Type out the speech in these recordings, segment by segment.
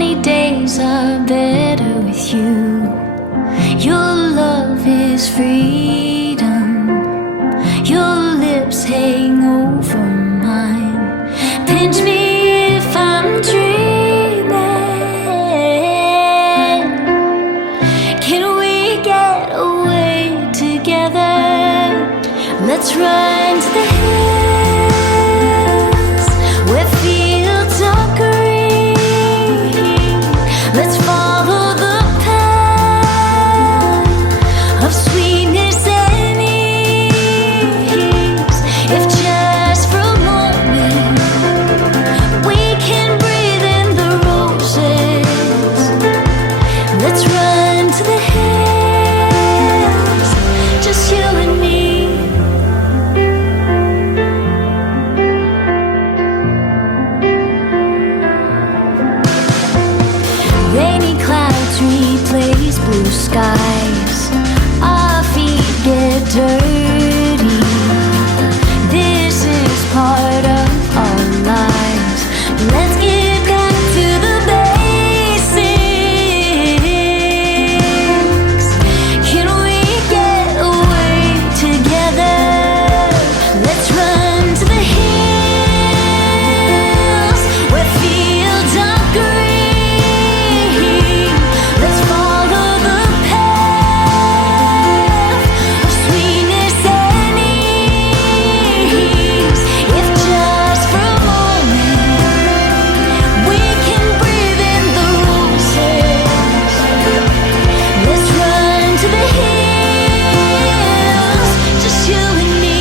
Sunny days are better with you. Your love is freedom. Your lips hang over mine. Pinch me if I'm dreaming. Can we get away together? Let's run to the hills where fields are green. Let's follow the path of sweetness and ease. If just for a moment we can breathe in the roses. Let's run to the hills, just you and me. Rainy clouds replace blue skies. Our feet get dirty. This is part of our lives. Let's get back to the basics. Can we get away together? Let's run to the hills where fields are green. Let's follow the path of sweetness and ease. If just for a moment we can breathe in the roses. Let's run to the hills, just you and me.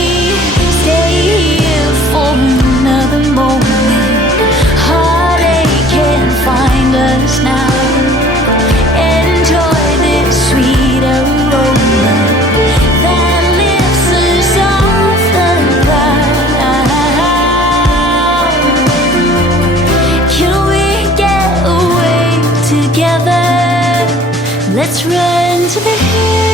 Stay here for another moment. Heartache can't find us now. Enjoy this sweet aroma that lifts us off the ground. Can we get away together? Let's run to the hills.